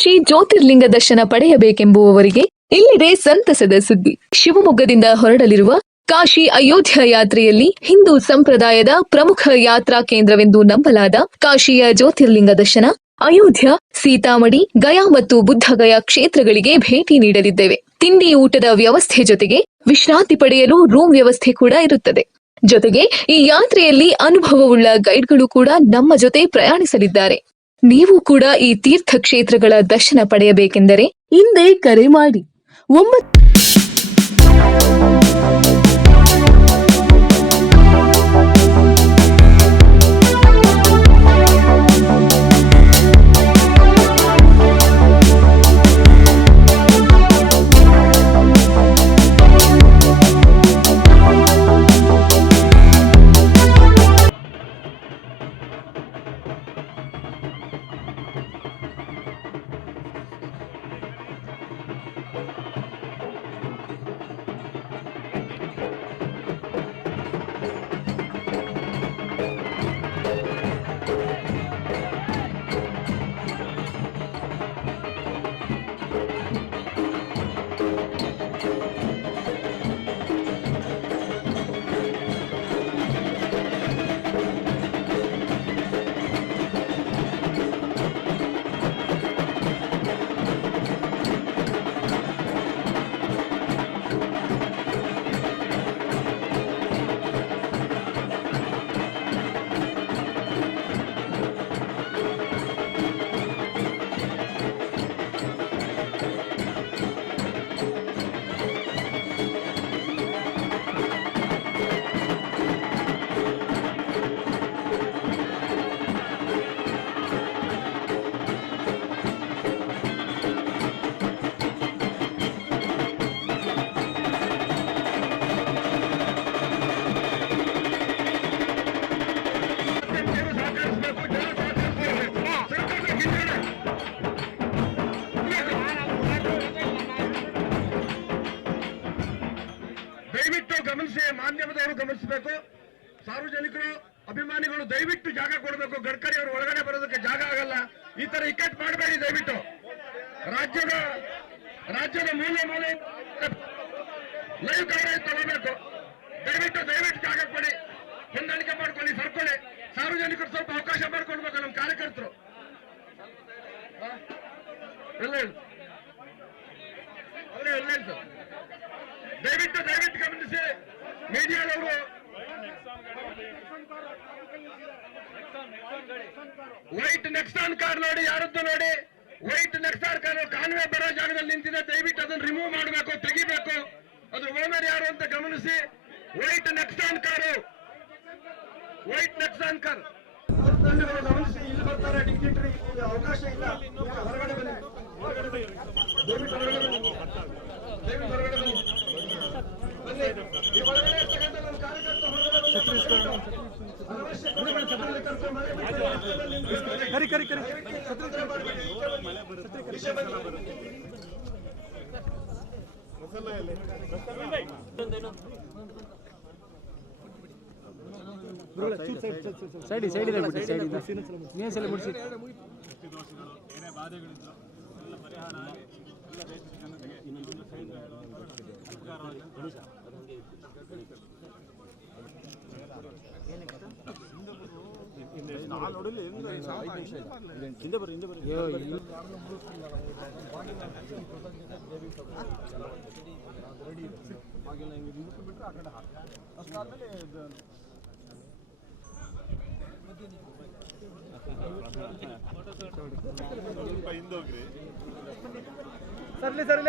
ಕಾಶಿ ಜ್ಯೋತಿರ್ಲಿಂಗ ದರ್ಶನ ಪಡೆಯಬೇಕೆಂಬುವವರಿಗೆ ಇಲ್ಲಿದೆ ಸಂತಸದ ಸುದ್ದಿ. ಶಿವಮೊಗ್ಗದಿಂದ ಹೊರಡಲಿರುವ ಕಾಶಿ ಅಯೋಧ್ಯ ಯಾತ್ರೆಯಲ್ಲಿ ಹಿಂದೂ ಸಂಪ್ರದಾಯದ ಪ್ರಮುಖ ಯಾತ್ರಾ ಕೇಂದ್ರವೆಂದು ನಂಬಲಾದ ಕಾಶಿಯ ಜ್ಯೋತಿರ್ಲಿಂಗ ದರ್ಶನ, ಅಯೋಧ್ಯ, ಸೀತಾಮಡಿ, ಗಯಾ ಮತ್ತು ಬುದ್ಧಗಯಾ ಕ್ಷೇತ್ರಗಳಿಗೆ ಭೇಟಿ ನೀಡಲಿದ್ದೇವೆ. ತಿಂಡಿ ಊಟದ ವ್ಯವಸ್ಥೆ ಜೊತೆಗೆ ವಿಶ್ರಾಂತಿ ಪಡೆಯಲು ರೂಮ್ ವ್ಯವಸ್ಥೆ ಕೂಡ ಇರುತ್ತದೆ. ಜೊತೆಗೆ ಈ ಯಾತ್ರೆಯಲ್ಲಿ ಅನುಭವವುಳ್ಳ ಗೈಡ್ಗಳು ಕೂಡ ನಮ್ಮ ಜೊತೆ ಪ್ರಯಾಣಿಸಲಿದ್ದಾರೆ. ನೀವು ಕೂಡ ಈ ತೀರ್ಥ ಕ್ಷೇತ್ರಗಳ ದರ್ಶನ ಪಡೆಯಬೇಕೆಂದರೆ ಹಿಂದೆ ಕರೆ ಮಾಡಿ. ದಯವಿಟ್ಟು ಗಮನಿಸಿ, ಮಾಧ್ಯಮದವರು ಗಮನಿಸಬೇಕು. ಸಾರ್ವಜನಿಕರು, ಅಭಿಮಾನಿಗಳು ದಯವಿಟ್ಟು ಜಾಗ ಕೊಡಬೇಕು. ಗಡ್ಕರಿ ಅವರು ಒಳಗಡೆ ಬರೋದಕ್ಕೆ ಜಾಗ ಆಗಲ್ಲ. ಈ ತರ ಇಕ್ಕಟ್ಟು ಮಾಡಬೇಡಿ ದಯವಿಟ್ಟು. ರಾಜ್ಯದ ಮೂಲೆ ಮೂಲೆ ಲೈವ್ ಕವರೇಜ್ ತಗೋಬೇಕು. ದಯವಿಟ್ಟು ಜಾಗ ಕೊಡಿ, ಹೊಂದಾಣಿಕೆ ಮಾಡ್ಕೊಳ್ಳಿ, ಸರ್ಕೊಳ್ಳಿ. ಸಾರ್ವಜನಿಕರು ಸ್ವಲ್ಪ ಅವಕಾಶ ಮಾಡ್ಕೊಡ್ಬೇಕು. ನಮ್ಮ ಕಾರ್ಯಕರ್ತರು ದಯವಿಟ್ಟು ಗಮನಿಸಿ. ಮೀಡಿಯಾದವರು ವೈಟ್ ನೆಕ್ಸಾನ್ ಕಾರ್ ನೋಡಿ, ಯಾರದ್ದು ನೋಡಿ. ವೈಟ್ ನೆಕ್ಸಾನ್ ಕಾರ್ ಕಾನ್ವೆ ಬರೋ ಜಾಗದಲ್ಲಿ ನಿಂತಿದೆ. ದಯವಿಟ್ಟು ಅದನ್ನು ರಿಮೂವ್ ಮಾಡಬೇಕು, ತೆಗಿಬೇಕು. ಅದು ಓನರ್ ಯಾರು ಅಂತ ಗಮನಿಸಿ. ವೈಟ್ ನೆಕ್ಸಾನ್ ಕಾರ್ ಗಮನಿಸಿ. ಇಲ್ಲಿ ಬರ್ತಾರೆ ಡಿಗ್ನಿಟರಿ, ಅವಕಾಶ ಇಲ್ಲ. ಹೊರಗಡೆ ಬನ್ನಿ, ದಯವಿಟ್ಟು ಹೊರಗಡೆ ಬನ್ನಿ. सरले